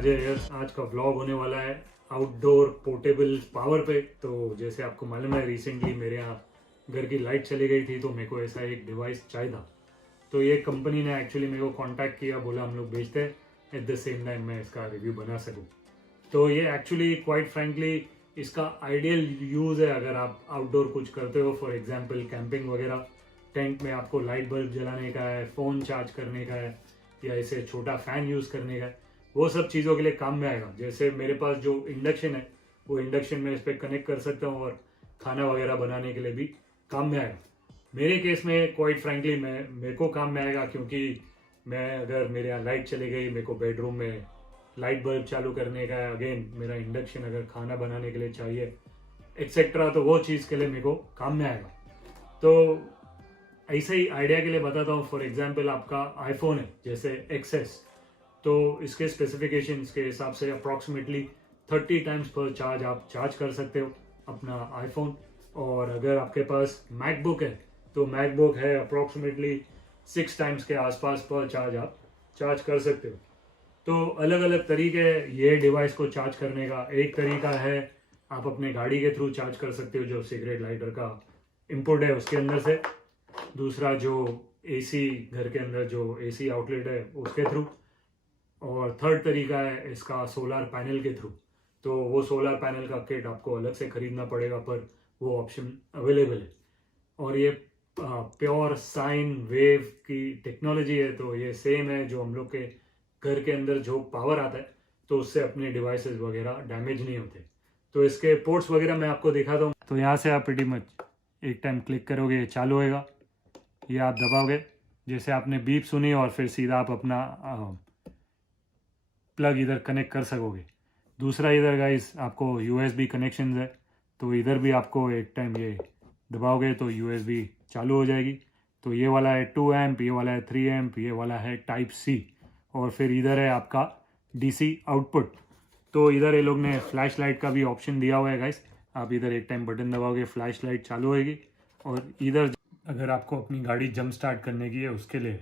अजय यार, आज का व्लॉग होने वाला है आउटडोर पोर्टेबल पावर पे। तो जैसे आपको मालूम है, रिसेंटली मेरे यहाँ घर की लाइट चली गई थी, तो मेरे को ऐसा एक डिवाइस चाहिए था। तो ये कंपनी ने एक्चुअली मेरे को कांटेक्ट किया, बोला हम लोग बेचते हैं, एट द सेम टाइम मैं इसका रिव्यू बना सकूँ। तो ये एक्चुअली क्वाइट फ्रेंकली इसका आइडियल यूज़ है अगर आप आउटडोर कुछ करते हो, फॉर एग्जांपल कैंपिंग वगैरह। टेंट में आपको लाइट बल्ब जलाने का है, फ़ोन चार्ज करने का है, या ऐसे छोटा फ़ैन यूज़ करने का है, वो सब चीज़ों के लिए काम में आएगा। जैसे मेरे पास जो इंडक्शन है, वो इंडक्शन में इस पर कनेक्ट कर सकता हूँ और खाना वगैरह बनाने के लिए भी काम में आएगा। मेरे केस में क्वाइट फ्रेंकली मेरे को काम में आएगा, क्योंकि मैं अगर मेरे यहाँ लाइट चली गई, मेरे को बेडरूम में लाइट बल्ब चालू करने का है, अगेन मेरा इंडक्शन अगर खाना बनाने के लिए चाहिए एक्सेट्रा, तो वो चीज़ के लिए मेरे को काम में आएगा। तो ऐसे ही आइडिया के लिए बताता हूँ। फॉर एग्जांपल आपका आईफोन है जैसे एक्सेस, तो इसके स्पेसिफिकेशंस के हिसाब से अप्रॉक्सीमेटली 30 टाइम्स पर चार्ज आप चार्ज कर सकते हो अपना आईफोन। और अगर आपके पास मैकबुक है तो मैकबुक है अप्रॉक्सीमेटली 6 टाइम्स के आसपास पर चार्ज आप चार्ज कर सकते हो। तो अलग अलग तरीके ये डिवाइस को चार्ज करने का। एक तरीका है आप अपने गाड़ी के थ्रू चार्ज कर सकते हो, जो सिगरेट लाइटर का इनपुट है उसके अंदर से। दूसरा जो एसी, घर के अंदर जो एसी आउटलेट है उसके थ्रू। और थर्ड तरीका है इसका सोलर पैनल के थ्रू। तो वो सोलर पैनल का किट आपको अलग से खरीदना पड़ेगा, पर वो ऑप्शन अवेलेबल है। और ये प्योर साइन वेव की टेक्नोलॉजी है, तो ये सेम है जो हम लोग के घर के अंदर जो पावर आता है, तो उससे अपने डिवाइसेस वगैरह डैमेज नहीं होते। तो इसके पोर्ट्स वगैरह मैं आपको दिखाता हूँ। तो यहाँ से आप प्रीटी मच एक टाइम क्लिक करोगे, ये चालू होएगा। ये आप दबाओगे, जैसे आपने बीप सुनी, और फिर सीधा आप अपना प्लग इधर कनेक्ट कर सकोगे। दूसरा इधर गाइस आपको यूएसबी कनेक्शन है, तो इधर भी आपको एक टाइम ये दबाओगे तो यूएसबी चालू हो जाएगी। तो ये वाला है 2 एम्प, ये वाला है 3 एम्प, ये वाला है टाइप सी। और फिर इधर है आपका डीसी आउटपुट। तो इधर ये लोग ने फ्लैश लाइट का भी ऑप्शन दिया हुआ है गाइस। आप इधर एक टाइम बटन दबाओगे, फ्लैश लाइट चालू होएगी। और इधर अगर आपको अपनी गाड़ी जंप स्टार्ट करने की है, उसके लिए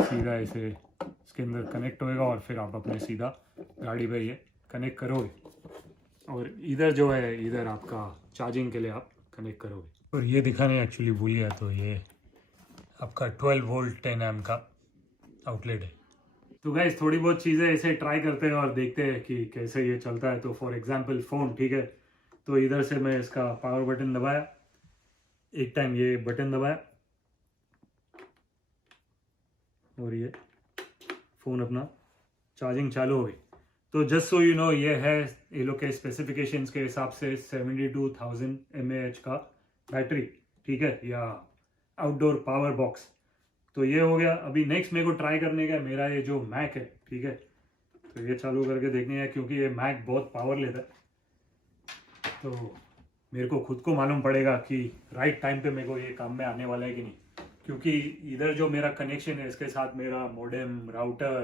सीधा ऐसे इसके अंदर कनेक्ट होएगा, और फिर आप अपने सीधा गाड़ी पे ये कनेक्ट करोगे। और इधर जो है, इधर आपका चार्जिंग के लिए आप कनेक्ट करोगे। और ये दिखाने एक्चुअली भूल गया, तो ये आपका 12 वोल्ट 10 एम का आउटलेट है। तो गाइस थोड़ी बहुत चीज़ें ऐसे ट्राई करते हैं और देखते हैं कि कैसे ये चलता है। तो फॉर एग्जांपल फ़ोन, ठीक है, तो इधर से मैं इसका पावर बटन दबाया, एक टाइम ये बटन दबाया, और ये फ़ोन अपना चार्जिंग चालू हो गई। तो जस्ट सो यू नो, ये है ये लोग के स्पेसिफिकेशंस के हिसाब से 72,000 mAh का बैटरी, ठीक है, या आउटडोर पावर बॉक्स। तो ये हो गया। अभी नेक्स्ट मेरे को ट्राई करने का मेरा ये जो मैक है, ठीक है, तो ये चालू करके देखने है, क्योंकि ये मैक बहुत पावर लेता है। तो मेरे को खुद को मालूम पड़ेगा कि राइट टाइम पे मेरे को ये काम में आने वाला है कि नहीं, क्योंकि इधर जो मेरा कनेक्शन है, इसके साथ मेरा मॉडेम, राउटर,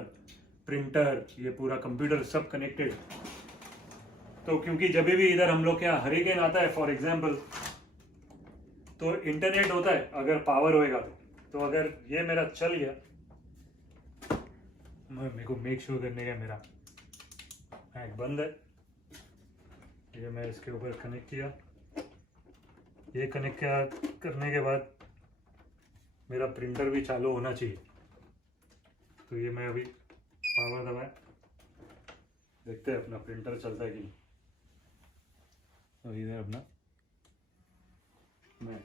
प्रिंटर, ये पूरा कंप्यूटर सब कनेक्टेड। तो क्योंकि जब भी इधर हम लोग के यहाँ हरिकेन आता है फॉर एग्जांपल, तो इंटरनेट होता है अगर पावर होएगा तो अगर ये मेरा चल गया, मेरे को मेक श्योर करने का मेरा हैक बंद है। ये मैं इसके ऊपर कनेक्ट किया, ये कनेक्ट करने के बाद मेरा प्रिंटर भी चालू होना चाहिए। तो ये मैं अभी पावर दबाया, देखते हैं अपना प्रिंटर चलता है कि नहीं। और इधर अपना मैं,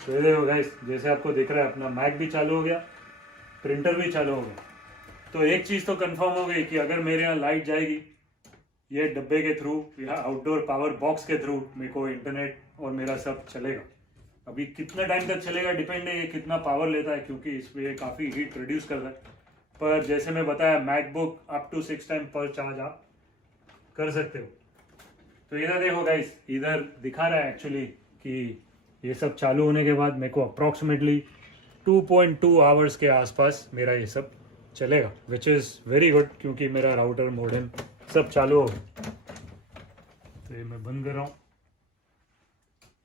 तो ये देखो गाइस, जैसे आपको दिख रहा है अपना मैक भी चालू हो गया, प्रिंटर भी चालू हो गया। तो एक चीज़ तो कंफर्म हो गई कि अगर मेरे यहाँ लाइट जाएगी, ये डब्बे के थ्रू या आउटडोर पावर बॉक्स के थ्रू मेरे को इंटरनेट और मेरा सब चलेगा। अभी कितना टाइम तक चलेगा डिपेंड है ये कितना पावर लेता है, क्योंकि इसमें काफ़ी हीट प्रोड्यूस करता है। पर जैसे मैं बताया, मैकबुक अप टू 6 टाइम पर चार्ज आप कर सकते हो। तो इधर देखो गाइस, इधर दिखा रहा है एक्चुअली कि ये सब चालू होने के बाद मेरे को अप्रॉक्सीमेटली 2.2 आवर्स के आसपास मेरा ये सब चलेगा, विच इज़ वेरी गुड, क्योंकि मेरा राउटर, मॉडेम सब चालू हो गया। तो ये मैं बंद कर रहा हूँ।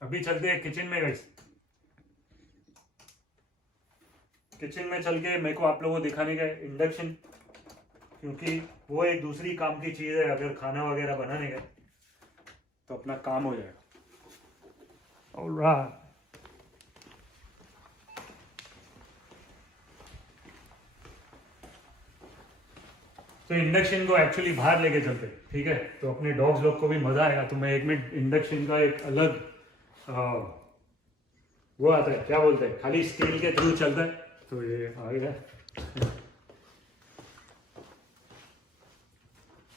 अभी चलते हैं किचन में गाइस। किचन में चल के मेरे को आप लोगों को दिखाने का इंडक्शन। क्योंकि वो एक दूसरी काम की चीज़ है। अगर खाना वगैरह बनाने का तो अपना काम हो जाएगा। ऑलराइट, तो इंडक्शन को एक्चुअली बाहर लेके चलते, ठीक है, तो अपने डॉग्स लोग को भी मजा आएगा। तो मैं 1 मिनट, इंडक्शन का एक अलग वो आता है, क्या बोलते हैं, खाली स्केल के थ्रू चलता है। तो ये आ गया,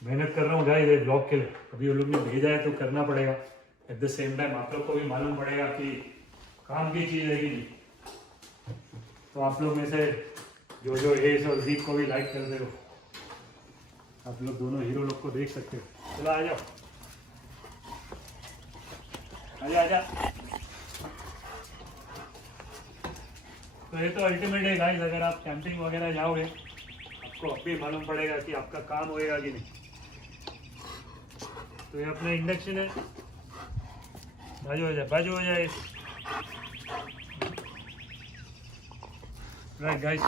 मेहनत कर रहा हूँ गाइस ये ब्लॉग के लिए। अभी वो लोग ने भेजा है तो करना पड़ेगा। एट द सेम टाइम आप लोग को भी मालूम पड़ेगा कि काम की चीज़ है कि नहीं। तो आप लोग में से जो एस और जीप को भी लाइक कर दे, आप लोग दोनों हीरो लोग को देख सकते हो। चलो आ जाओ, आजा आजा। तो ये तो अल्टीमेट है गाइस, अगर आप कैंपिंग वगैरह जाओगे आपको अब भी मालूम पड़ेगा कि आपका काम होएगा कि नहीं। तो ये अपना इंडक्शन है, बाजू हो जाए राइट गाइस।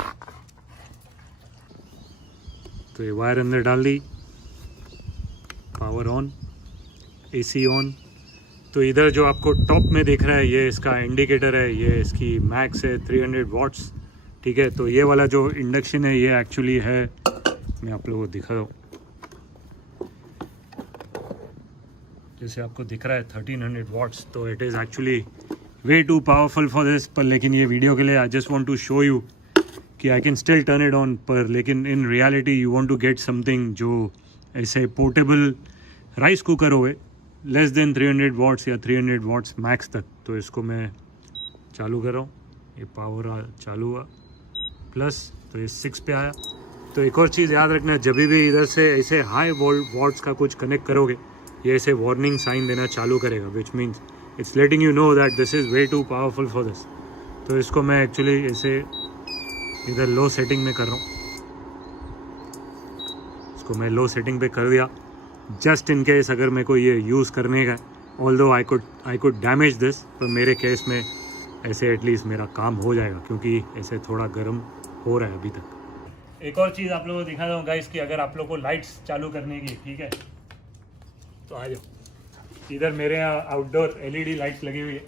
तो ये वायर अंदर डाल दी, पावर ऑन, एसी ऑन। तो इधर जो आपको टॉप में दिख रहा है ये इसका इंडिकेटर है, ये इसकी मैक्स है 300 वाट्स, ठीक है। तो ये वाला जो इंडक्शन है ये एक्चुअली है, मैं आप लोगों को दिखा दूँ, जैसे आपको दिख रहा है 1300 वाट्स। तो it is actually way too powerful for this, पर लेकिन ये वीडियो के लिए I just want to show you कि I can still turn it on, पर लेकिन in reality you want to get something जो ऐसे पोर्टेबल राइस कुकर होए लेस देन 300 वाट्स या 300 वाट्स मैक्स तक। तो इसको मैं चालू कर रहा हूँ, ये पावर चालू हुआ प्लस, तो ये 6 पे आया। तो एक और चीज़ याद रखना, जब भी इधर से ऐसे हाई वाट्स का कुछ कनेक्ट करोगे ये ऐसे वार्निंग साइन देना चालू करेगा, which means it's letting you know that this is way too powerful for this. तो इसको मैं एक्चुअली ऐसे इधर लो सेटिंग में कर रहा हूँ, इसको मैं लो सेटिंग पे कर दिया जस्ट इन केस अगर मेरे को ये यूज़ करने का। Although I could damage this, पर मेरे केस में ऐसे एटलीस्ट मेरा काम हो जाएगा, क्योंकि ऐसे थोड़ा गर्म हो रहा है अभी तक। एक और चीज़ आप लोगों को दिखा दूँ गाइस कि अगर आप लोग को लाइट्स चालू करने की, ठीक है, तो आ जाओ। इधर मेरे यहाँ आउटडोर LED लाइट्स लगी हुई है।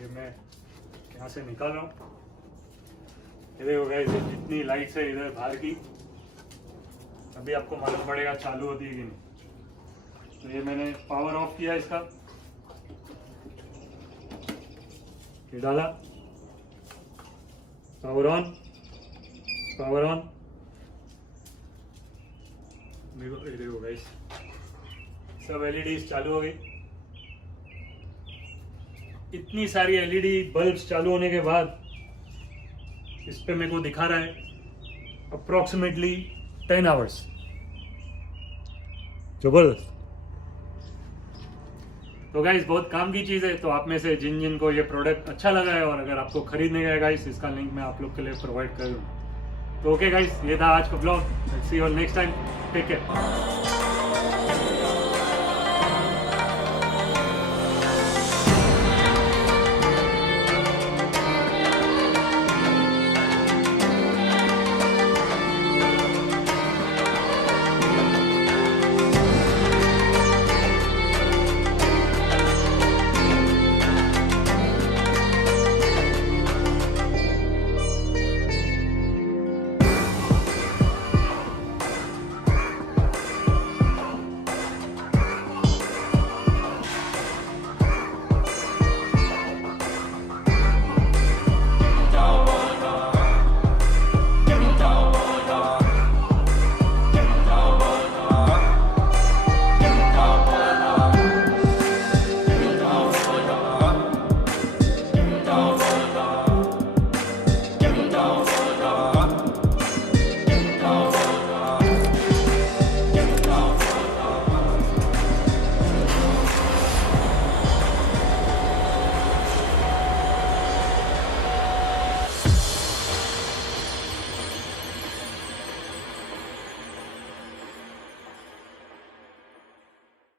ये मैं यहाँ से निकाल रहा हूँ, ये देखो गाइस जितनी लाइट्स है इधर बाहर की, अभी आपको मालूम पड़ेगा चालू होती है कि नहीं। तो ये मैंने पावर ऑफ किया इसका, ये डाला, पावर ऑन, पावर ऑन, देखो गाइस सब LEDs चालू हो गई। इतनी सारी LED बल्ब्स चालू होने के बाद इस पे मेरे को दिखा रहा है अप्रोक्सीमेटली 10 आवर्स। जबरदस्त। तो गाइस बहुत काम की चीज़ है। तो आप में से जिन को ये प्रोडक्ट अच्छा लगा है और अगर आपको खरीदने का है गाइस, इसका लिंक मैं आप लोग के लिए प्रोवाइड कर दूँ। तो ओके गाइस, ये था आज का blog. See you all next time, take care.